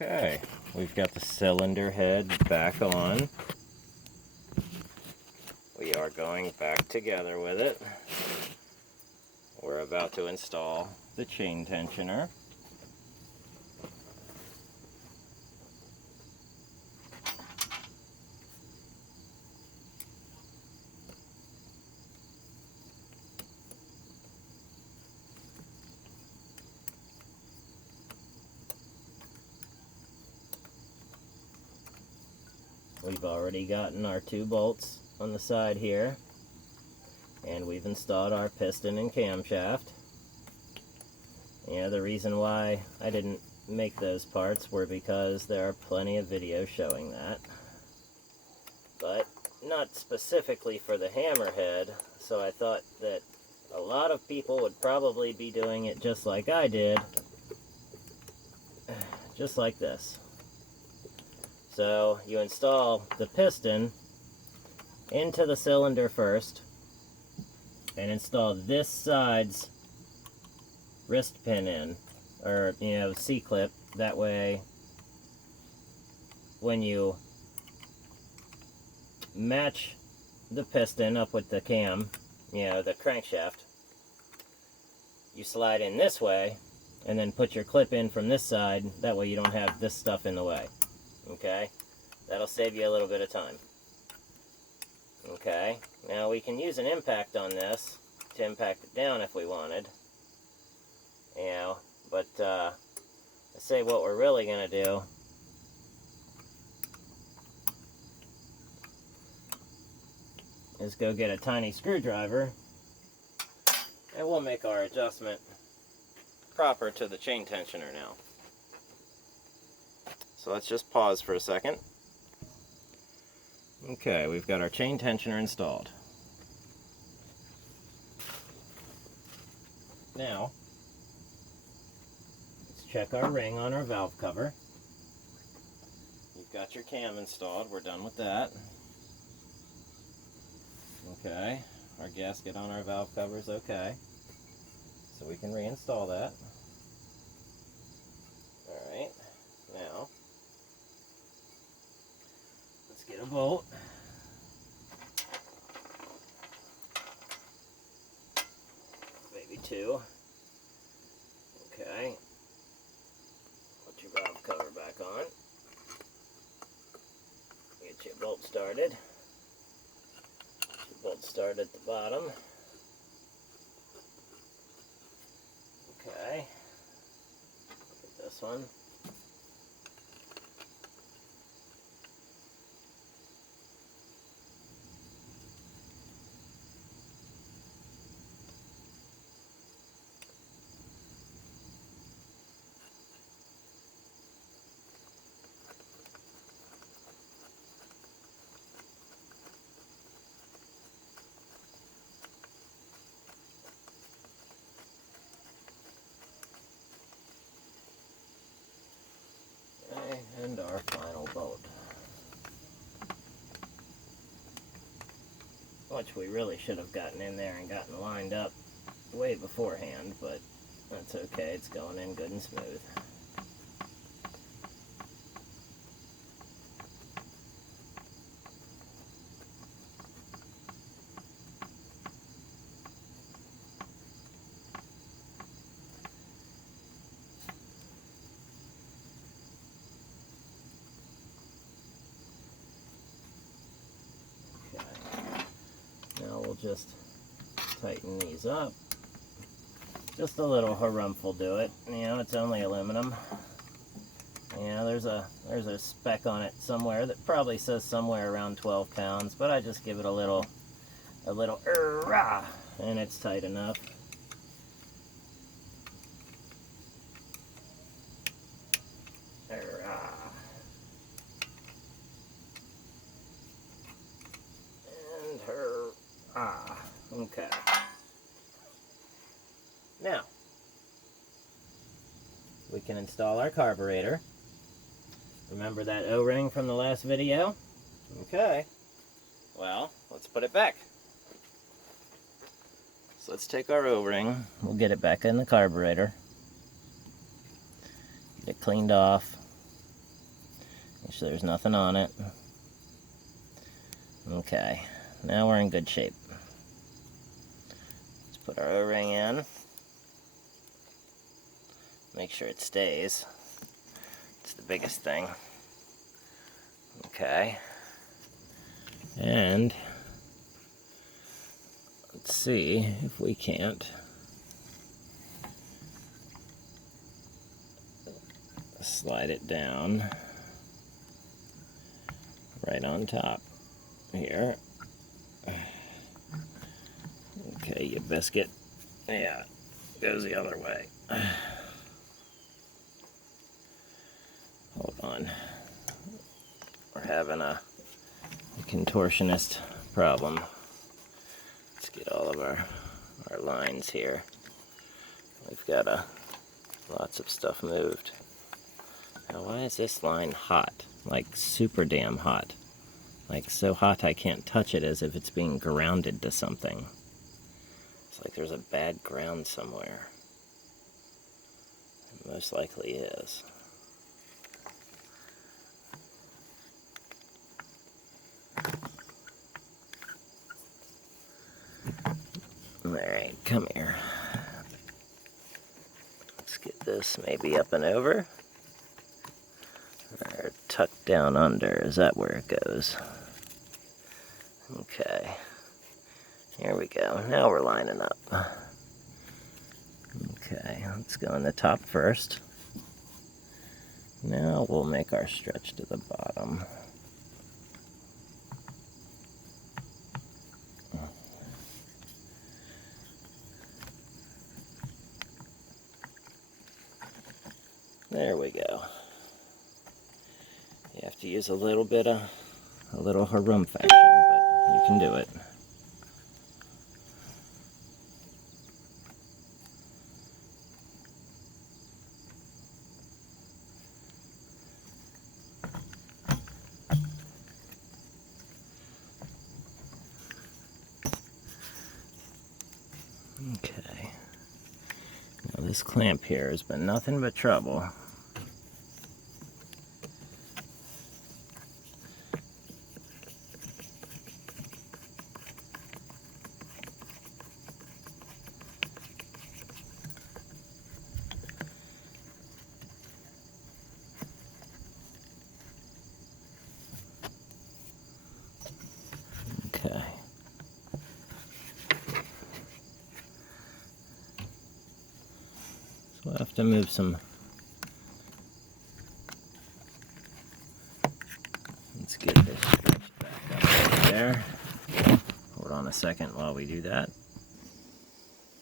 Okay, we've got the cylinder head back on. We are going back together with it. We're about to install the chain tensioner. We've already gotten our 2 bolts on the side here, and we've installed our piston and camshaft. Yeah, the reason why I didn't make those parts were because there are plenty of videos showing that, but not specifically for the hammerhead, so I thought that a lot of people would probably be doing it just like I did, just like this. So you install the piston into the cylinder first and install this side's wrist pin in, or C-clip. That way when you match the piston up with the cam, the crankshaft, you slide in this way and then put your clip in from this side. That way you don't have this stuff in the way. Okay, that'll save you a little bit of time. Okay, now we can use an impact on this to impact it down if we wanted. But I say what we're really going to do is go get a tiny screwdriver, and we'll make our adjustment proper to the chain tensioner now. So let's just pause for a second. Okay, we've got our chain tensioner installed. Now, let's check our ring on our valve cover. You've got your cam installed, we're done with that. Okay, our gasket on our valve cover is okay, so we can reinstall that. Alright, now, let's get a bolt. Maybe 2. Okay. Put your valve cover back on. Get your bolt started. Your bolt start at the bottom. Okay. Get this one. And our final bolt, which we really should have gotten in there and gotten lined up way beforehand, but that's okay, it's going in good and smooth. Now we'll just tighten these up. Just a little harumph will do it. It's only aluminum. There's a spec on it somewhere that probably says somewhere around 12 pounds, but I just give it a little and it's tight enough. Okay. Now, we can install our carburetor. Remember that O-ring from the last video? Okay. Well, let's put it back. So let's take our O-ring. We'll get it back in the carburetor. Get it cleaned off. Make sure there's nothing on it. Okay, now we're in good shape. Let's put our O-ring in. Make sure it stays. It's the biggest thing. Okay. And let's see if we can't slide it down right on top here. Okay, you biscuit. Yeah, goes the other way. Hold on. We're having a contortionist problem. Let's get all of our lines here. We've got lots of stuff moved. Now, why is this line hot? Like super damn hot. Like so hot I can't touch it, as if it's being grounded to something. It's like there's a bad ground somewhere. It most likely is. Alright, come here. Let's get this maybe up and over. Or tucked down under. Is that where it goes? Okay. Here we go. Now we're lining up. Okay, let's go in the top first. Now we'll make our stretch to the bottom. There we go. You have to use a little harumph action, but you can do it. Okay. Now this clamp here has been nothing but trouble. Okay. So we'll have to move some. Let's get this stretched back up right there. Hold on a second while we do that.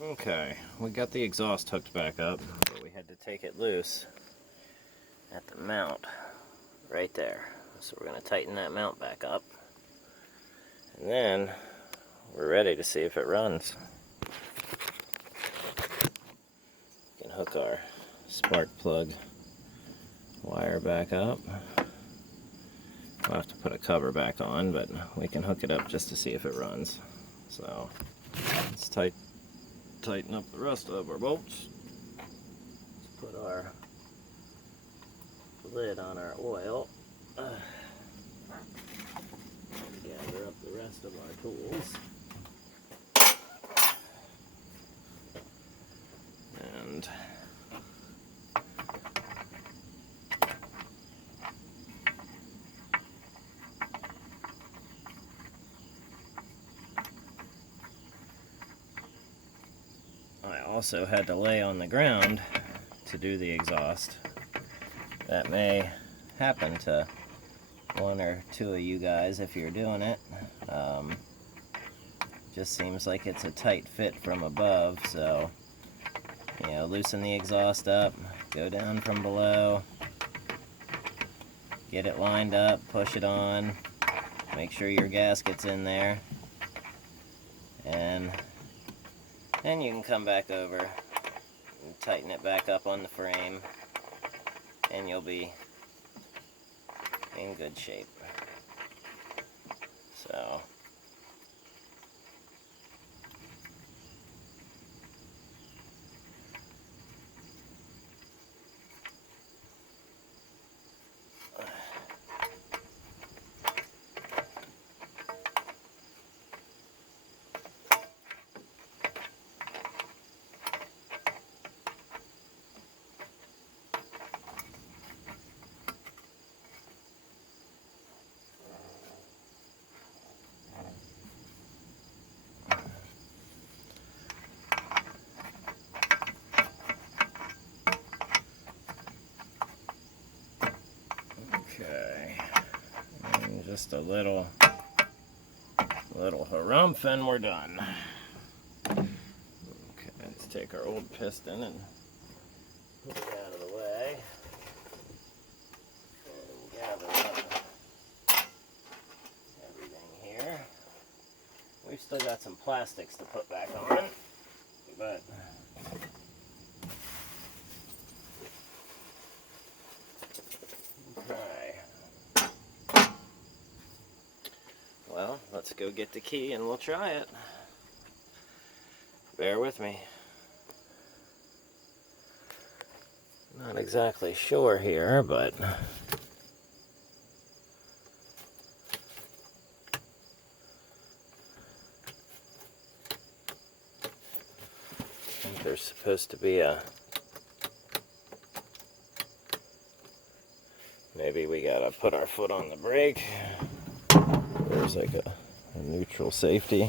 Okay, we got the exhaust hooked back up, but we had to take it loose at the mount right there. So we're going to tighten that mount back up. And then we're ready to see if it runs. We can hook our spark plug wire back up. We'll have to put a cover back on, but we can hook it up just to see if it runs. So let's tighten up the rest of our bolts. Let's put our lid on our oil. Gather up the rest of our tools. And I also had to lay on the ground to do the exhaust. That may happen to one or two of you guys if you're doing it. Just seems like it's a tight fit from above, so loosen the exhaust up, go down from below, get it lined up, push it on, make sure your gasket's in there, and then you can come back over and tighten it back up on the frame, and you'll be in good shape. So Okay, and just a little harumph and we're done. Okay, let's take our old piston and put it out of the way and gather up everything here. We've still got some plastics to put back on, but okay. Well, let's go get the key and we'll try it. Bear with me. Not exactly sure here, but I think there's supposed to be a... Maybe we gotta put our foot on the brake. There's like a neutral safety.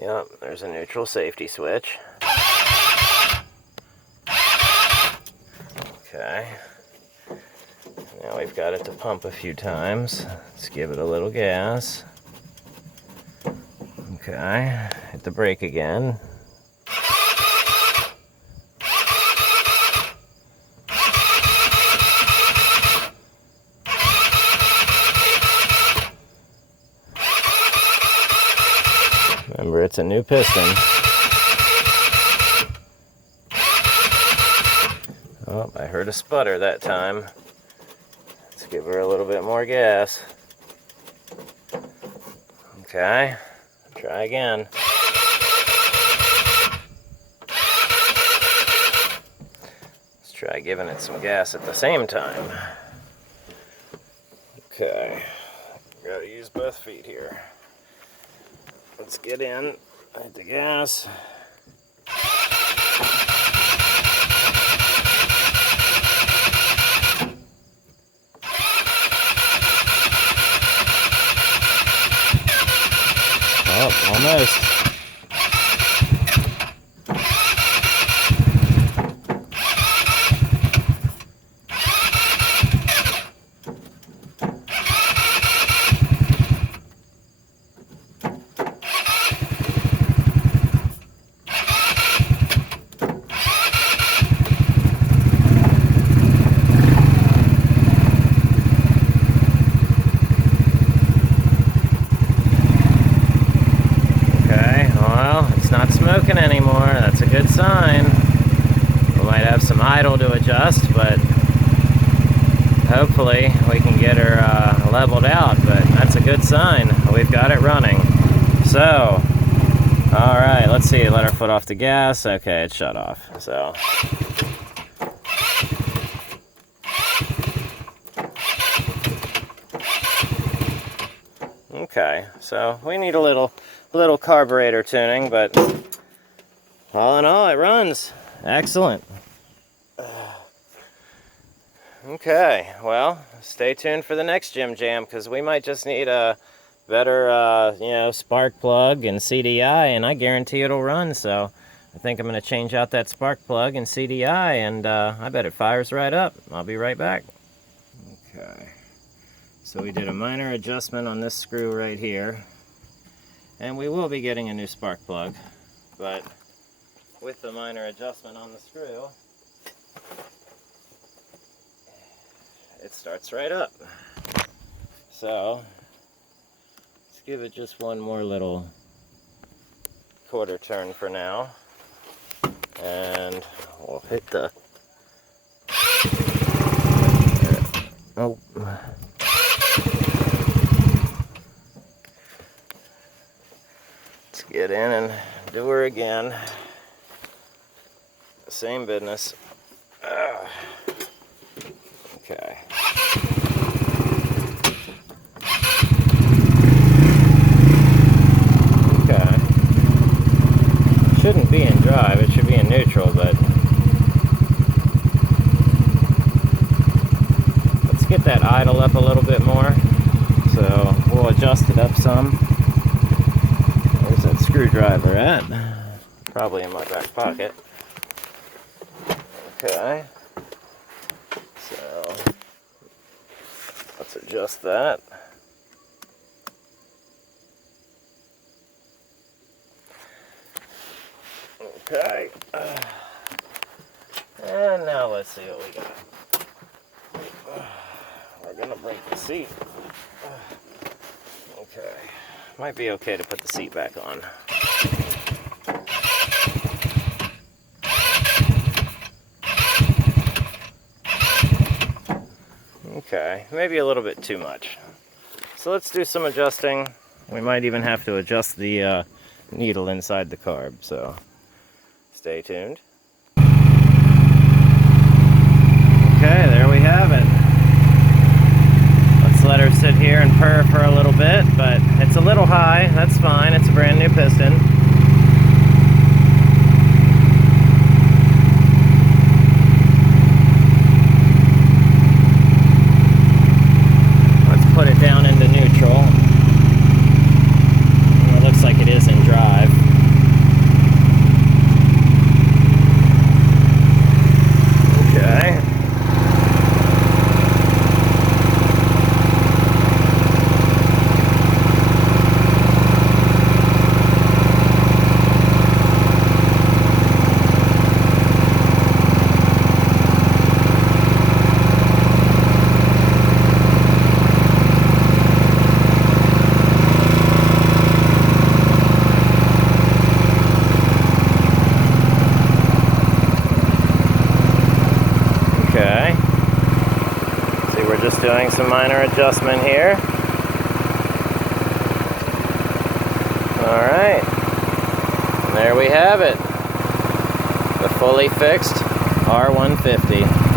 Yep, there's a neutral safety switch. Okay. Now we've got it to pump a few times. Let's give it a little gas. Okay, hit the brake again. Remember, it's a new piston. Oh, I heard a sputter that time. Let's give her a little bit more gas. Okay, try again. Let's try giving it some gas at the same time. Okay, gotta use both feet here. Let's get in, hit the gas. Oh, almost. Smoking anymore. That's a good sign. We might have some idle to adjust, but hopefully we can get her leveled out, but that's a good sign. We've got it running. So, alright, let's see. Let our foot off the gas. Okay, it's shut off. So, okay, so we need a little carburetor tuning, but all in all, it runs. Excellent. Okay, well, stay tuned for the next Jim Jam, because we might just need a better, spark plug and CDI, and I guarantee it'll run. So I think I'm going to change out that spark plug and CDI, and I bet it fires right up. I'll be right back. Okay, so we did a minor adjustment on this screw right here, and we will be getting a new spark plug, but with the minor adjustment on the screw, it starts right up. So let's give it just one more little quarter turn for now, and we'll hit the oh. Let's get in and do her again. Same business. Okay. Okay. Shouldn't be in drive, it should be in neutral, but let's get that idle up a little bit more. So we'll adjust it up some. Where's that screwdriver at? Probably in my back pocket. Okay. So let's adjust that. Okay. And now let's see what we got. We're gonna break the seat. Okay. Might be okay to put the seat back on. Okay, maybe a little bit too much. So let's do some adjusting. We might even have to adjust the needle inside the carb, so stay tuned. Okay, there we have it. Let's let her sit here and purr for a little bit, but it's a little high. That's fine. It's a brand new piston. Let's put it down into neutral. It looks like it is in drive. Okay. Okay. See, we're just doing some minor adjustment here. Alright. And there we have it. The fully fixed R150.